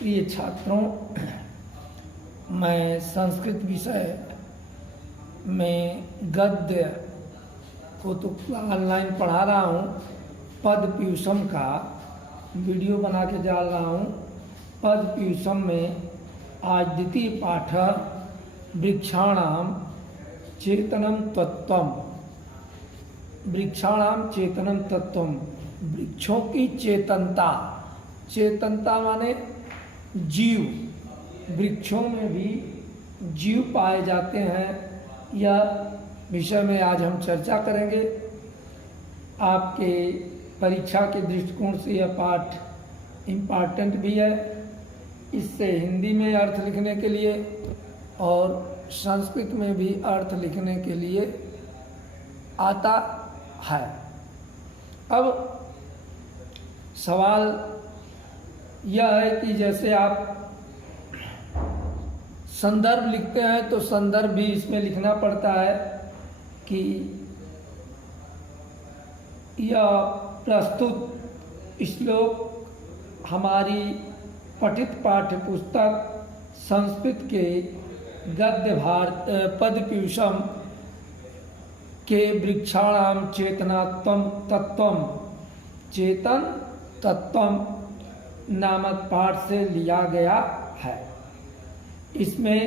प्रिय छात्रों, मैं संस्कृत विषय में गद्य को तो ऑनलाइन पढ़ा रहा हूँ। पद पीयूषम का वीडियो बना के डाल रहा हूँ। पद पीयूषम में आज द्वितीय पाठ वृक्षाणाम चेतनम तत्वम। वृक्षाणाम चेतनम तत्वम, वृक्षों की चेतनता। चेतनता माने जीव। वृक्षों में भी जीव पाए जाते हैं। यह विषय में आज हम चर्चा करेंगे। आपके परीक्षा के दृष्टिकोण से यह पाठ इम्पॉर्टेंट भी है। इससे हिंदी में अर्थ लिखने के लिए और संस्कृत में भी अर्थ लिखने के लिए आता है। अब सवाल यह है कि जैसे आप संदर्भ लिखते हैं तो संदर्भ भी इसमें लिखना पड़ता है कि यह प्रस्तुत श्लोक हमारी पठित पाठ्य पुस्तक संस्कृत के गद्य पद पीयूषम के वृक्षाणाम चेतनात्म तत्वम, चेतन तत्वम नामक पाठ से लिया गया है। इसमें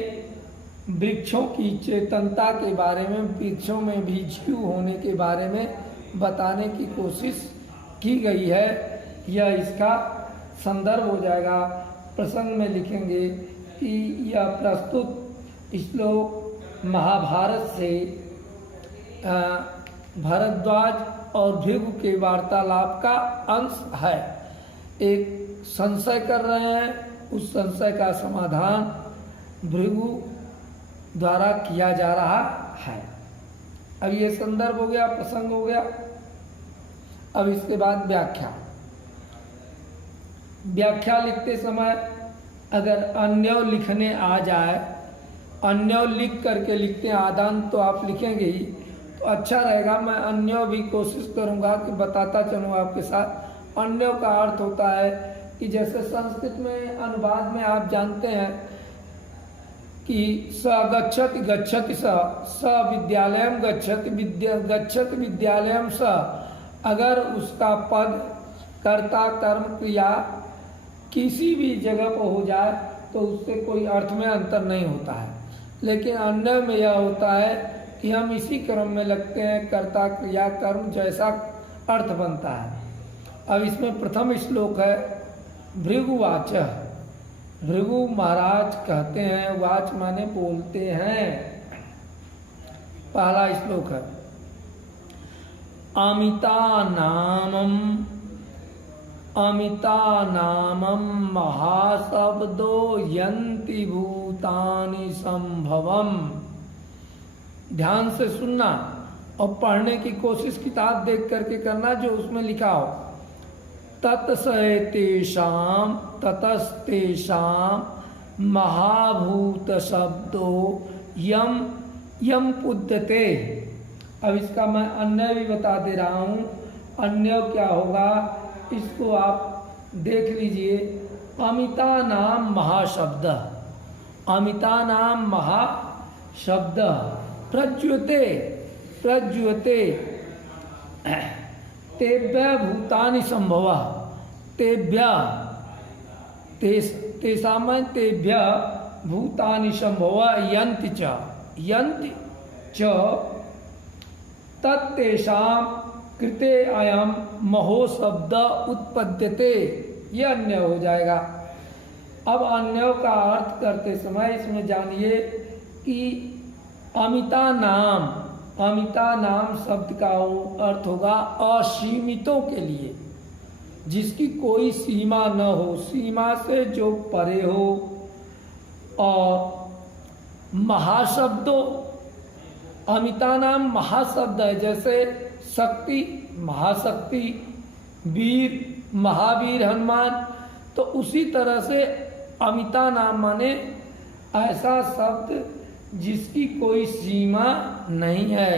वृक्षों की चेतनता के बारे में, वृक्षों में भी जीव होने के बारे में बताने की कोशिश की गई है। यह इसका संदर्भ हो जाएगा। प्रसंग में लिखेंगे कि यह प्रस्तुत श्लोक महाभारत से भरद्वाज और भृगु के वार्तालाप का अंश है। एक संशय कर रहे हैं, उस संशय का समाधान भृगु द्वारा किया जा रहा है। अब ये संदर्भ हो गया, प्रसंग हो गया। अब इसके बाद व्याख्या। व्याख्या लिखते समय अगर अन्य लिखने आ जाए, अन्य लिख करके लिखते हैं, आदान तो आप लिखेंगे ही, तो अच्छा रहेगा। मैं अन्य भी कोशिश करूंगा कि बताता चलूँ आपके साथ। अन्य का अर्थ होता है कि जैसे संस्कृत में अनुवाद में आप जानते हैं कि स गच्छति गच्छति स विद्यालयम गच्छति विद्यालयम स। अगर उसका पद कर्ता कर्म क्रिया किसी भी जगह पर हो जाए तो उससे कोई अर्थ में अंतर नहीं होता है। लेकिन अन्य में यह होता है कि हम इसी क्रम में लगते हैं, कर्ता क्रिया कर्म जैसा अर्थ बनता है। अब इसमें प्रथम श्लोक है भृगुवाच। भृगु महाराज कहते हैं, वाच माने बोलते हैं। पहला श्लोक है अमिता नामम महाशब्दो यन्ति भूतानि संभवम। ध्यान से सुनना और पढ़ने की कोशिश किताब देख करके करना जो उसमें लिखा हो। ततस्तेषां महाभूत शब्दो यम यम पुद्यते। अब इसका मैं अन्य भी बता दे रहा हूँ। अन्य क्या होगा इसको आप देख लीजिए। अमिता नाम महाशब्द, अमिता नाम महाशब्द प्रज्वते प्रज्वते तेभ्य भूतानि संभव। तेभ्य तेभ्य भूतानि संभव यन्ति च तत्तेषां कृते अयम महो शब्द उत्पद्यते। यह अन्य हो जाएगा। अब अन्य का अर्थ करते समय इसमें जानिए कि अमिता नाम शब्द का अर्थ होगा असीमितों के लिए, जिसकी कोई सीमा न हो, सीमा से जो परे हो। और महाशब्दों, अमिता नाम महाशब्द है। जैसे शक्ति महाशक्ति, वीर महावीर हनुमान, तो उसी तरह से अमिता नाम माने ऐसा शब्द जिसकी कोई सीमा नहीं है।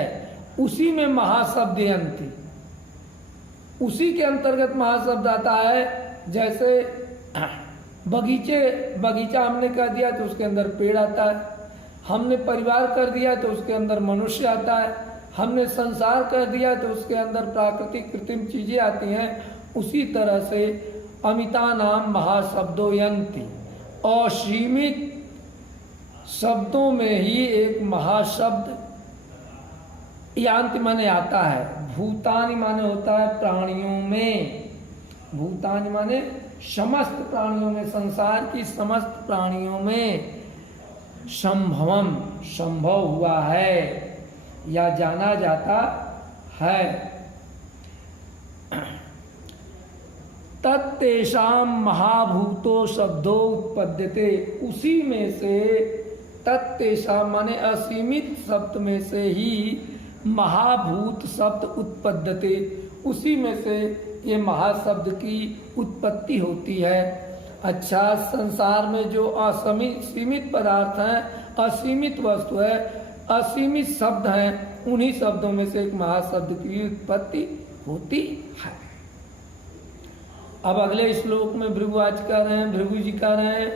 उसी में महाशब्द यंती, उसी के अंतर्गत महाशब्द आता है। जैसे बगीचा हमने कर दिया तो उसके अंदर पेड़ आता है, हमने परिवार कर दिया तो उसके अंदर मनुष्य आता है, हमने संसार कर दिया तो उसके अंदर प्राकृतिक कृत्रिम चीज़ें आती हैं। उसी तरह से अमिता नाम महाशब्दो यंति, असीमित शब्दों में ही एक महाशब्द यांति माने आता है। भूतानि माने होता है प्राणियों में, भूतानि माने समस्त प्राणियों में, संसार की समस्त प्राणियों में संभवम संभव हुआ है या जाना जाता है। तत्तेषां महाभूतो शब्दो उत्पद्यते, उसी में से तत्तेषां माने असीमित शब्द में से ही महाभूत शब्द उत्पद्यते, उसी में से ये महाशब्द की उत्पत्ति होती है। अच्छा, संसार में जो सीमित पदार्थ हैं, असीमित वस्तु है, असीमित शब्द हैं, उन्हीं शब्दों में से एक महाशब्द की उत्पत्ति होती है। अब अगले श्लोक में भृगुराज कह रहे हैं, भृगु जी कह रहे हैं,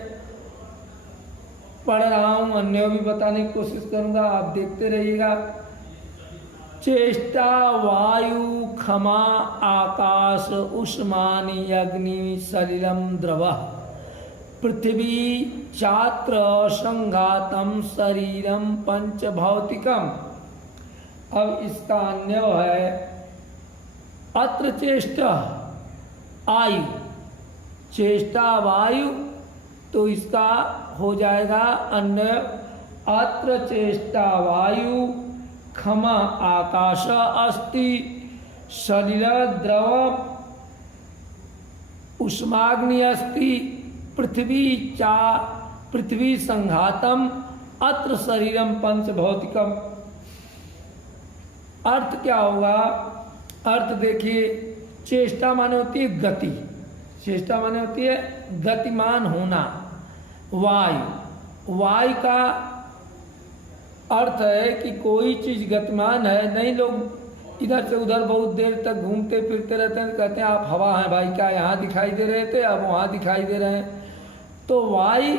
पढ़ रहा हूँ, अन्य भी बताने की कोशिश करूंगा, आप देखते रहिएगा। चेष्टा वायु खमा आकाश उष्मानि अग्नि सलिलम द्रवः पृथ्वी चात्र संघातम शरीरम पंच भौतिकम। अब इसका अन्य है अत्र चेष्टा आयु, चेष्टा वायु, तो इसका हो जाएगा अन्य अत्र चेष्टा वायु खमा आकाश अस्ति सलिल द्रव उष्माग्नि अस्ति पृथ्वी संघातम अत्र शरीरम पंच भौतिकम। अर्थ क्या होगा? अर्थ देखिए, चेष्टा माने होती है गति, चेष्टा माने होती है गतिमान होना। वायु का अर्थ है कि कोई चीज गतिमान है, नहीं लोग इधर से उधर बहुत देर तक घूमते फिरते रहते हैं, कहते हैं आप हवा हैं भाई, क्या यहाँ दिखाई दे रहे थे अब वहाँ दिखाई दे रहे हैं। तो वायु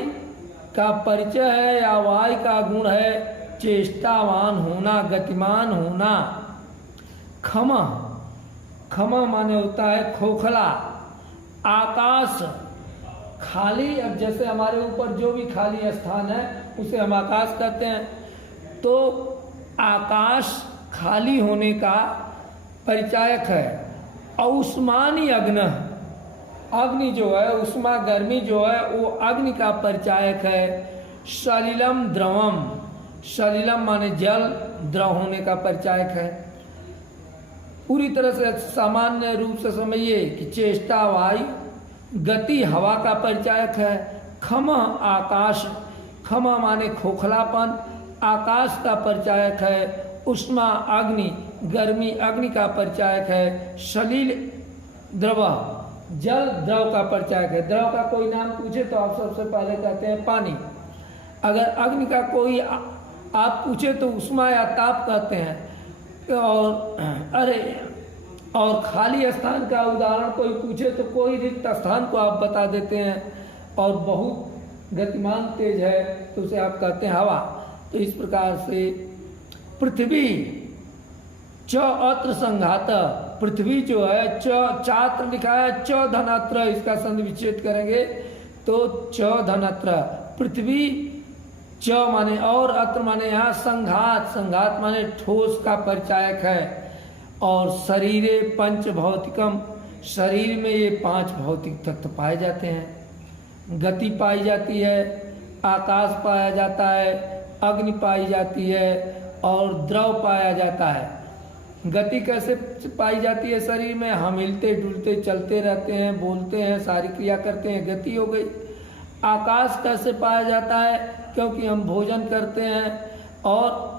का परिचय है या वायु का गुण है चेष्टावान होना, गतिमान होना। खमा, खमा माने होता है खोखला। आकाश खाली, अब जैसे हमारे ऊपर जो भी खाली स्थान है उसे हम आकाश कहते हैं, तो आकाश खाली होने का परिचायक है। औष्मानी अग्नि, अग्नि जो है, उष्मा गर्मी जो है वो अग्नि का परिचायक है। सलिलम द्रवम, सलिलम माने जल, द्रव होने का परिचायक है। पूरी तरह से सामान्य रूप से समझिए कि चेष्टा वायु, गति हवा का परिचायक है। खमा आकाश, खमा माने खोखलापन, आकाश का परिचायक है। उष्मा अग्नि, गर्मी अग्नि का परिचायक है। सलिल द्रव, जल द्रव का परिचायक है। द्रव का कोई नाम पूछे तो आप सबसे पहले कहते हैं पानी। अगर अग्नि का कोई आप पूछे तो उष्मा या ताप कहते हैं। और खाली स्थान का उदाहरण कोई पूछे तो कोई रिक्त स्थान को आप बता देते हैं। और बहुत गतिमान तेज है तो उसे आप कहते हैं हवा। तो इस प्रकार से पृथ्वी च अत्र संघात, पृथ्वी जो है च चात्र लिखा है, च धनात्र, इसका संधि विच्छेद करेंगे तो च धनात्र। पृथ्वी च माने और, अत्र माने यहाँ संघात, संघात माने ठोस का परिचायक है। और शरीरे पंच भौतिकम, शरीर में ये 5 भौतिक तत्व पाए जाते हैं। गति पाई जाती है, आकाश पाया जाता है, अग्नि पाई जाती है और द्रव पाया जाता है। गति कैसे पाई जाती है शरीर में? हम हिलते डुलते चलते रहते हैं, बोलते हैं, सारी क्रिया करते हैं, गति हो गई। आकाश कैसे पाया जाता है? क्योंकि हम भोजन करते हैं और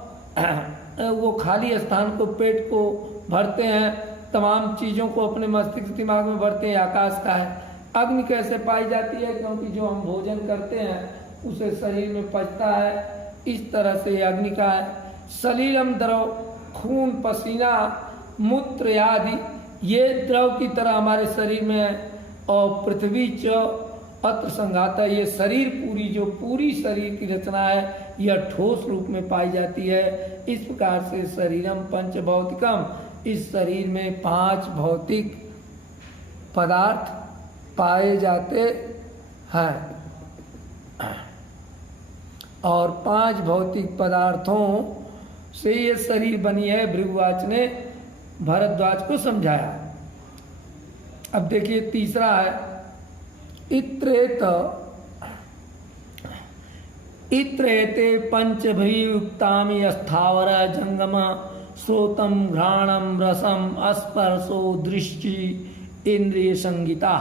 वो खाली स्थान को, पेट को भरते हैं, तमाम चीज़ों को अपने मस्तिष्क दिमाग में भरते हैं, आकाश का है। अग्नि कैसे पाई जाती है? क्योंकि जो हम भोजन करते हैं उसे शरीर में पचता है, इस तरह से अग्नि का है। सलीलम द्रव, खून पसीना मूत्र आदि ये द्रव की तरह हमारे शरीर में है। और पृथ्वी च अत्र संघाता, ये शरीर पूरी जो पूरी शरीर की रचना है यह ठोस रूप में पाई जाती है। इस प्रकार से शरीरम पंच भौतिकम, इस शरीर में 5 भौतिक पदार्थ पाए जाते हैं और 5 भौतिक पदार्थों से ये शरीर बनी है। भृगुवाच ने भरद्वाज को समझाया। अब देखिए तीसरा है इत्रेते पंचभयुक्तानि स्थावर जंगम श्रोतम घ्राणम रसम स्पर्शो दृष्टि इंद्रिय संगीता।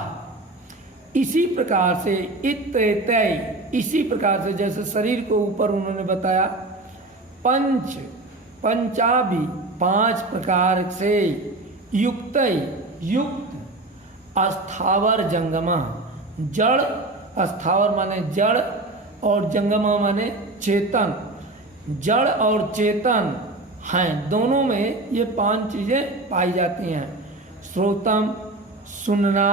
इसी प्रकार से इत्रेतय, इसी प्रकार से जैसे शरीर को ऊपर उन्होंने बताया पंचाभि 5 प्रकार से युक्त अस्थावर जंगमा, जड़, अस्थावर माने जड़ और जंगमा माने चेतन, जड़ और चेतन हैं, दोनों में ये 5 चीजें पाई जाती हैं। श्रोतम सुनना,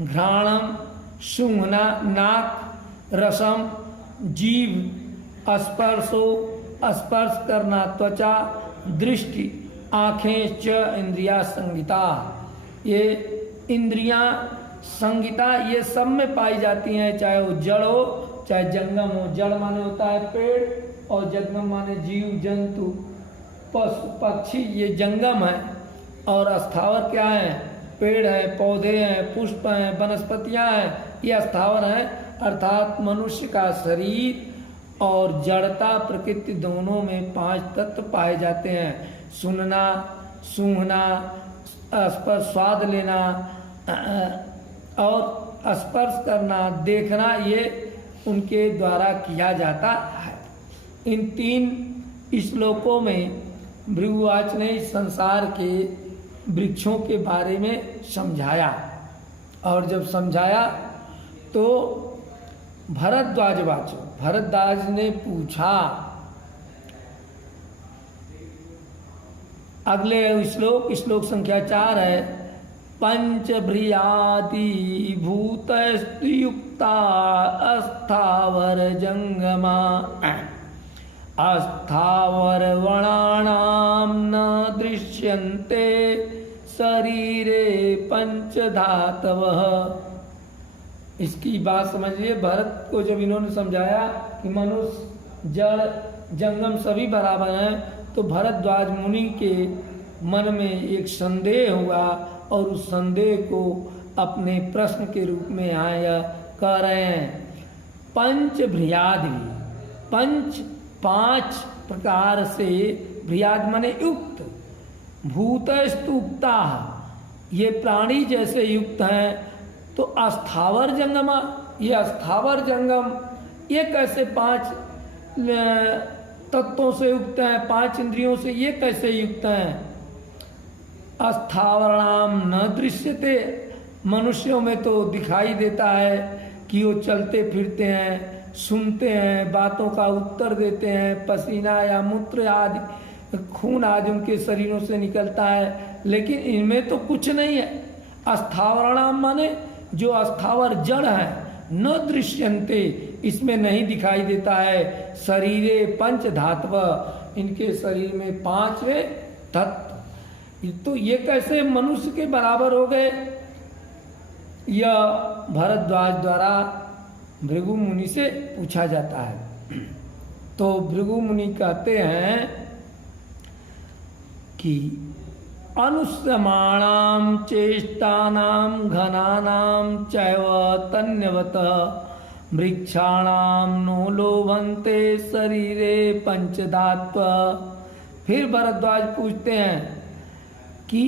घ्राणम सूंघना नाक, रसम जीव, स्पर्शो स्पर्श करना त्वचा, दृष्टि आँखें, च इंद्रिया संगीता, ये इंद्रियां संगीता ये सब में पाई जाती हैं, चाहे वो जड़ हो चाहे जंगम हो। जड़ माने होता है पेड़ और जंगम माने जीव जंतु पशु पक्षी, ये जंगम है। और अस्थावर क्या है? पेड़ है, पौधे हैं, पुष्प हैं, वनस्पतियां हैं, ये अस्थावर हैं। अर्थात मनुष्य का शरीर और जड़ता प्रकृति दोनों में 5 तत्व पाए जाते हैं। सुनना, सूंघना, स्पर्श स्वाद लेना और स्पर्श करना, देखना, ये उनके द्वारा किया जाता है। इन 3 श्लोकों में भृगुवाच ने इस संसार के वृक्षों के बारे में समझाया और जब समझाया तो भरद्वाज ने पूछा, अगले श्लोक संख्या 4 है, पंचभ्रियादि भूतस्तुयुक्ता अस्थावर जंगमा अस्थावर वणानाम न दृश्यन्ते शरीरे पंचधातवः। इसकी बात समझिए। भरत को जब इन्होंने समझाया कि मनुष्य जड़ जंगम सभी बराबर हैं, तो भरद्वाज मुनि के मन में एक संदेह हुआ और उस संदेह को अपने प्रश्न के रूप में यहाँ यह कह रहे हैं। पंच भ्रियादि, 5 प्रकार से, भ्रियाद माने युक्त, भूतस्तुक्ता, ये प्राणी जैसे युक्त हैं। तो अस्थावर जंगमा, ये अस्थावर जंगम ये कैसे 5 तत्वों से युक्त हैं, 5 इंद्रियों से ये कैसे युक्त हैं? अस्थावरणाम न दृश्यते, मनुष्यों में तो दिखाई देता है कि वो चलते फिरते हैं, सुनते हैं, बातों का उत्तर देते हैं, पसीना या मूत्र आदि खून आदि उनके शरीरों से निकलता है, लेकिन इनमें तो कुछ नहीं है। अस्थावरणाम माने जो अस्थावर जड़ है, न दृश्यन्ते, इसमें नहीं दिखाई देता है। शरीरे पंच धातव, इनके शरीर में 5 तत्व, तो ये कैसे मनुष्य के बराबर हो गए? यह भरद्वाज द्वारा भृगु मुनि से पूछा जाता है। तो भृगु मुनि कहते हैं कि अनुस्यमाणाम चेष्टानाम घनानाम चैव तन्यवत वृक्षाणाम नो लोभन्ते शरीरे पंचधात्व। फिर भरद्वाज पूछते हैं कि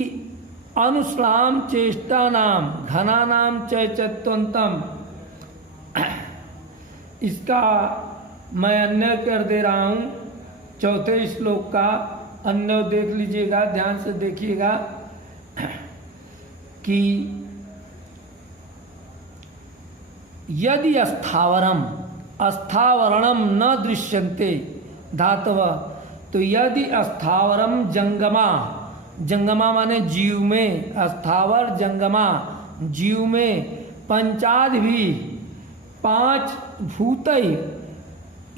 अनुश्राम चेष्टा नाम घना नाम चैचत्वंतम, इसका मैं अन्य कर दे रहा हूँ। 4 श्लोक का अन्य देख लीजिएगा, ध्यान से देखिएगा कि यदि अस्थावरणम न दृश्यन्ते धातव, तो यदि अस्थावरम जंगमा माने जीव में, अस्थावर जंगमा जीव में, पंचादि भी 5 भूतई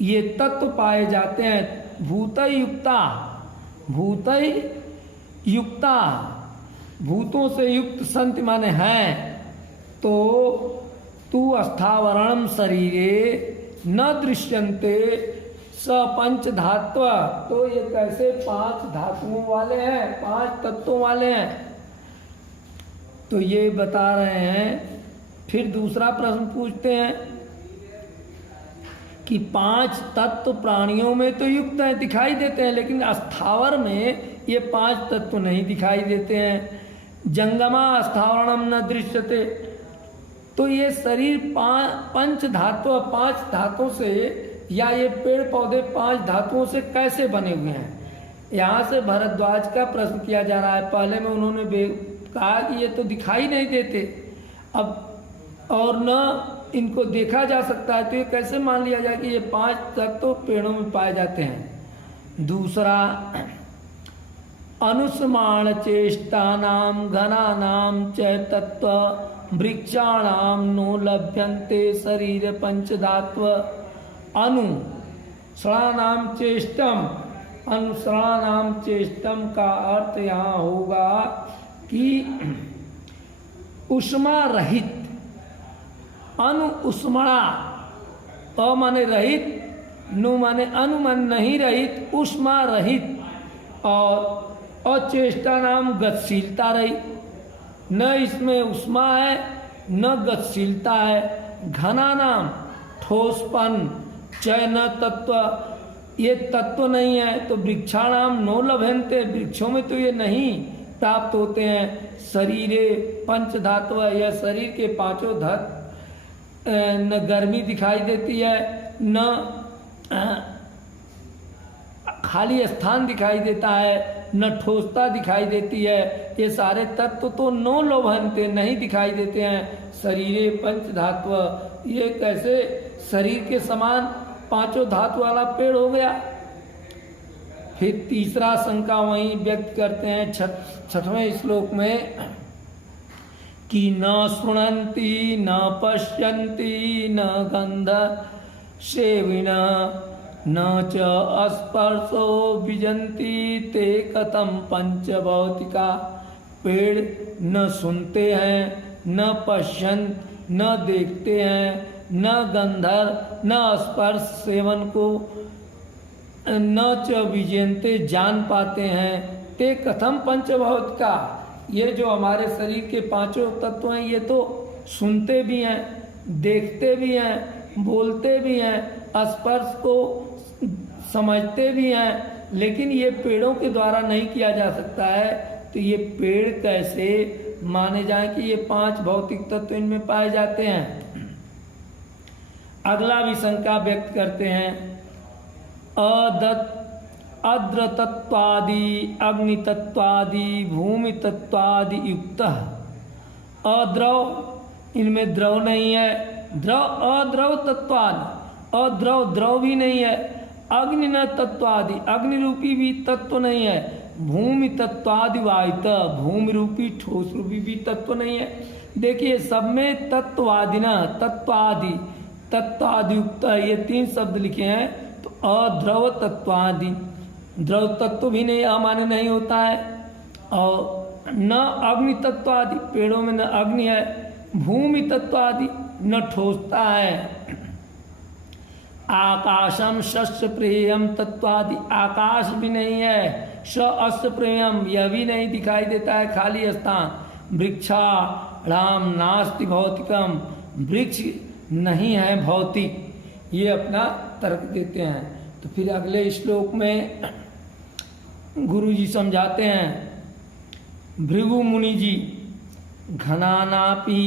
ये तत्व पाए जाते हैं। भूतई युक्ता, भूतई युक्ता, भूतों से युक्त संत माने हैं। तो तू अस्थावरणम शरीरे न दृश्यन्ते स पंच धात्व, तो ये कैसे 5 धातुओं वाले हैं, 5 तत्वों वाले हैं। तो ये बता रहे हैं। फिर दूसरा प्रश्न पूछते हैं कि 5 तत्व प्राणियों में तो युक्त हैं, दिखाई देते हैं, लेकिन अस्थावर में ये 5 तत्व नहीं दिखाई देते हैं। जंगमा अस्थावरणम न दृश्यते, तो ये शरीर 5 धातु 5 धातुओं से, या ये पेड़ पौधे 5 धातुओं से कैसे बने हुए हैं। यहाँ से भरद्वाज का प्रश्न किया जा रहा है। पहले में उन्होंने कहा कि ये तो दिखाई नहीं देते, अब और न इनको देखा जा सकता है, तो ये कैसे मान लिया जाए कि ये 5 तत्व पेड़ों में पाए जाते हैं। दूसरा, अनुस्माण चेष्टानाम घनानाम च तत्व वृक्षाणाम नो लभ्यन्ते शरीर पंचधात्व अनुसरणानाम चेष्टम। अनुसरणानाम चेष्टम का अर्थ यहाँ होगा कि उष्मा रहित, अनु उष्मणा, अ माने रहित, नु माने अनु मन नहीं रहित, उष्मा रहित, और अचेष्टा नाम गतिशीलता रही, न इसमें उष्मा है न गतिशीलता है। घना नाम ठोसपन, चयन तत्व, ये तत्व नहीं है। तो वृक्षाणाम नो लभन्ते, वृक्षों में तो ये नहीं प्राप्त होते हैं। शरीरे पंच धातु, यह शरीर के 5 धातु, न गर्मी दिखाई देती है, न खाली स्थान दिखाई देता है, न ठोसता दिखाई देती है। ये सारे तत्व तो नो लोभनते, नहीं दिखाई देते हैं। शरीरे पंच धातु, ये कैसे शरीर के समान 5 धातु वाला पेड़ हो गया। फिर तीसरा शंका वहीं व्यक्त करते हैं 6वें श्लोक में कि न शृण्वन्ति न पश्यन्ति न गंध सेविन न च स्पर्शो विजन्ति ते कथम पंचभौतिका। पेड़ न सुनते हैं, न पश्यंत, न देखते हैं, न गंधर, न स्पर्श सेवन को, न च विजयन्ते जान पाते हैं। ते कथम पंचभौतिका, ये जो हमारे शरीर के 5 तत्व हैं, ये तो सुनते भी हैं, देखते भी हैं, बोलते भी हैं, स्पर्श को समझते भी हैं, लेकिन ये पेड़ों के द्वारा नहीं किया जा सकता है। तो ये पेड़ कैसे माने जाएं कि ये 5 भौतिक तत्व इनमें पाए जाते हैं। अगला भी शंका व्यक्त करते हैं। अद्र तत्वादि अग्नि तत्वादि भूमि तत्वादि युक्त। अद्रव, इनमें द्रव नहीं है। द्रव अद्रव तत्वादि, अद्रव द्रव भी नहीं है। अग्नि न तत्वादि, अग्नि रूपी भी तत्व नहीं है। भूमि तत्वादि वायुत, भूमि रूपी ठोस रूपी भी तत्व नहीं है। देखिए सब में तत्वादि न तत्वादि, तत्वादि युक्त, ये 3 शब्द लिखे हैं। तो अद्रव तत्वादि, द्रव तत्व भी नहीं अमान्य नहीं होता है। और न अग्नि तत्वादि, पेड़ों में न अग्नि है। भूमि तत्वादि, न ठोसता है। आकाशम शस्य प्रेयम तत्वादि, आकाश भी नहीं है। स अस्य प्रेयम, यह भी नहीं दिखाई देता है, खाली स्थान। वृक्षा राम नास्ति भौतिकम, वृक्ष नहीं है भौतिक, ये अपना तर्क देते हैं। तो फिर अगले श्लोक में गुरु जी समझाते हैं। भृगु मुनि जी, घनानापि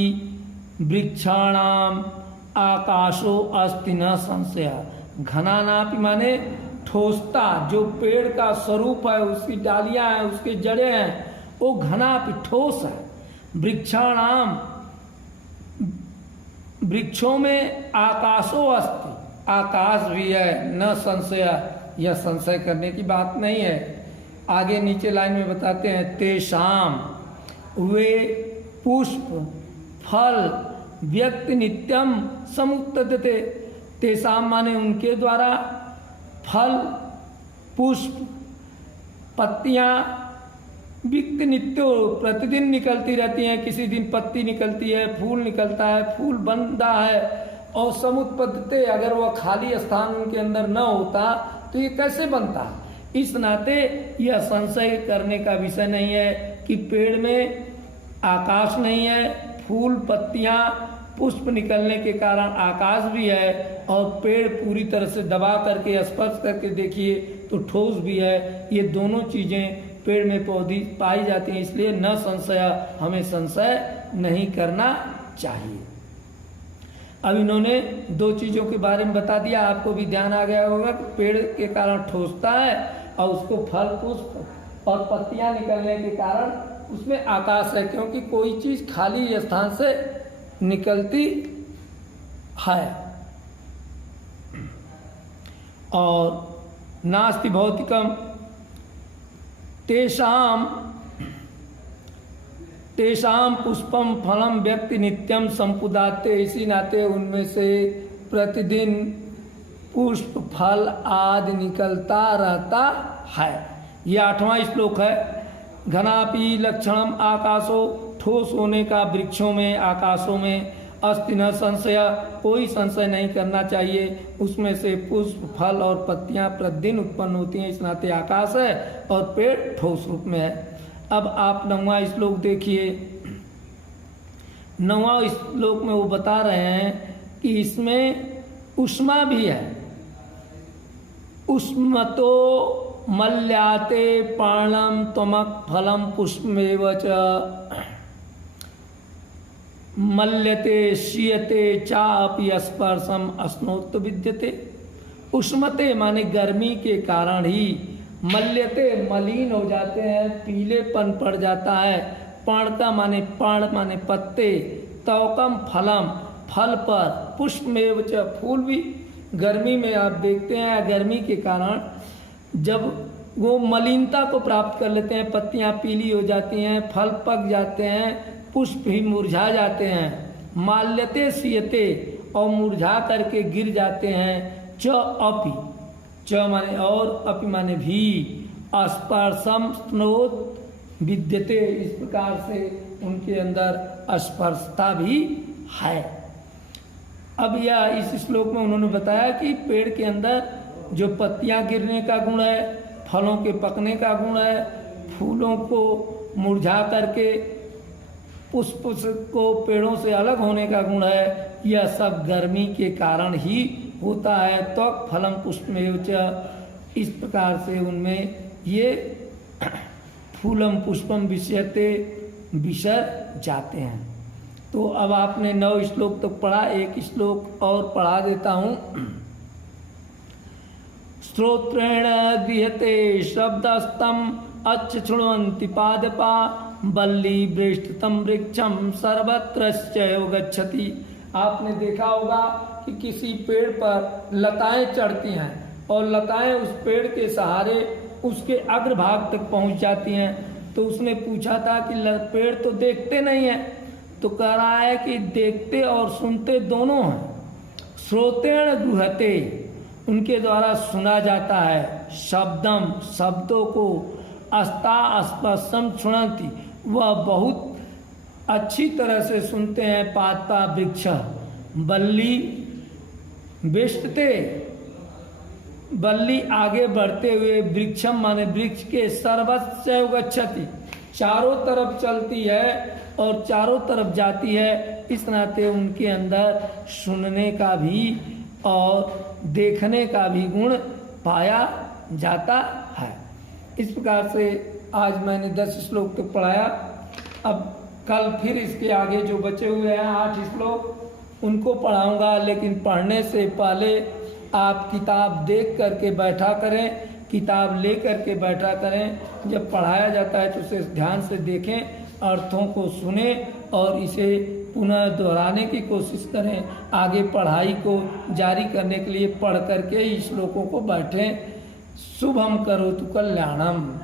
वृक्षाणाम आकाशो अस्ति न संशय। घनानापि माने ठोसता, जो पेड़ का स्वरूप है, उसकी डालियां हैं, उसके जड़ें हैं, वो घनापि ठोस है। वृक्षाणाम, वृक्षों में आकाशो अस्ति, आकाश भी है, न संशय, यह संशय करने की बात नहीं है। आगे नीचे लाइन में बताते हैं। तेषाम, वे पुष्प फल व्यक्ति नित्यम समुत्पद्यते तेषाम माने उनके द्वारा फल पुष्प पत्तियाँ व्यक्ति नित्यो प्रतिदिन निकलती रहती हैं। किसी दिन पत्ती निकलती है, फूल निकलता है, फूल बनता है। और समुत्पद्यते अगर वह खाली स्थान उनके अंदर न होता तो ये कैसे बनता। इस नाते यह संशय करने का विषय नहीं है कि पेड़ में आकाश नहीं है, फूल पत्तियां पुष्प निकलने के कारण आकाश भी है, और पेड़ पूरी तरह से दबा करके स्पर्श करके देखिए तो ठोस भी है। ये दोनों चीज़ें पेड़ में पौधी पाई जाती हैं, इसलिए न संशय, हमें संशय नहीं करना चाहिए। अब इन्होंने दो चीज़ों के बारे में बता दिया, आपको भी ध्यान आ गया होगा कि पेड़ के कारण ठोसता है और उसको फल पुष्प और पत्तियां निकलने के कारण उसमें आकाश है, क्योंकि कोई चीज़ खाली स्थान से निकलती है। और नास्ति भौतिकम तेषाम पुष्पम फलम व्यक्ति नित्यम संपुदाते, इसी नाते उनमें से प्रतिदिन पुष्प फल आदि निकलता रहता है। यह 8वां श्लोक है। घनापि लक्षणम आकाशो, ठोस होने का वृक्षों में आकाशों में अस्ति न संशय, कोई संशय नहीं करना चाहिए। उसमें से पुष्प फल और पत्तियां प्रतिदिन उत्पन्न होती हैं, इस नाते आकाश है और पेड़ ठोस रूप में है। अब आप 9वां श्लोक देखिए। 9वां श्लोक में वो बता रहे हैं कि इसमें उष्मा भी है। उष्मतो मल्याते पर्णम त्वमक फलम पुष्पमेव च मल्यते शीयते चापि स्पर्शम अश्नोत विद्यते। उष्मते माने गर्मी के कारण ही, मल्यते मलिन हो जाते हैं, पीलेपन पड़ जाता है। पर्णका माने पर्ण माने पत्ते, तवकम फलम फल पर, पुष्पमेव च फूल भी। गर्मी में आप देखते हैं गर्मी के कारण जब वो मलिनता को प्राप्त कर लेते हैं, पत्तियां पीली हो जाती हैं, फल पक जाते हैं, पुष्प भी मुरझा जाते हैं। माल्यते सीयते और मुरझा करके गिर जाते हैं। च अपि, च माने और, अपि माने भी, स्पर्शम स्नोत विद्यते, इस प्रकार से उनके अंदर स्पर्शता भी है। अब यह इस श्लोक में उन्होंने बताया कि पेड़ के अंदर जो पत्तियां गिरने का गुण है, फलों के पकने का गुण है, फूलों को मुरझा करके पुष्प को पेड़ों से अलग होने का गुण है, यह सब गर्मी के कारण ही होता है। त्वक फलम पुष्पमेव च, इस प्रकार से उनमें ये फूलम पुष्पम विषयते विसर जाते हैं। तो अब आपने 9 श्लोक तक पढ़ा, एक श्लोक और पढ़ा देता हूँ। श्रोत्रेण गृह्यते शब्दस्तम अच्छृण्वन्ति पादपा बल्ली वृष्टतम वृक्षम सर्वत्रश्चैव गच्छति। आपने देखा होगा कि किसी पेड़ पर लताएं चढ़ती हैं और लताएं उस पेड़ के सहारे उसके अग्रभाग तक पहुंच जाती हैं। तो उसने पूछा था कि पेड़ तो देखते नहीं है, तो कह रहा है कि देखते और सुनते दोनों हैं। श्रोतेण गृह्यते, उनके द्वारा सुना जाता है, शब्दम शब्दों को, अस्ता स्पर्शम छुणंति, वह बहुत अच्छी तरह से सुनते हैं। पादपा वृक्ष, बल्ली वेष्टते, बल्ली आगे बढ़ते हुए, वृक्षम माने वृक्ष के, सर्वस्य गच्छति, चारों तरफ चलती है और चारों तरफ जाती है। इस नाते उनके अंदर सुनने का भी और देखने का भी गुण पाया जाता है। इस प्रकार से आज मैंने 10 श्लोक तक पढ़ाया। अब कल फिर इसके आगे जो बचे हुए हैं 8 श्लोक उनको पढ़ाऊंगा, लेकिन पढ़ने से पहले आप किताब देख करके बैठा करें, किताब ले करके बैठा करें। जब पढ़ाया जाता है तो उसे ध्यान से देखें, अर्थों को सुने और इसे पुनः दोहराने की कोशिश करें। आगे पढ़ाई को जारी करने के लिए पढ़ करके इस श्लोकों को बैठें। शुभम करोतु कल्याणम।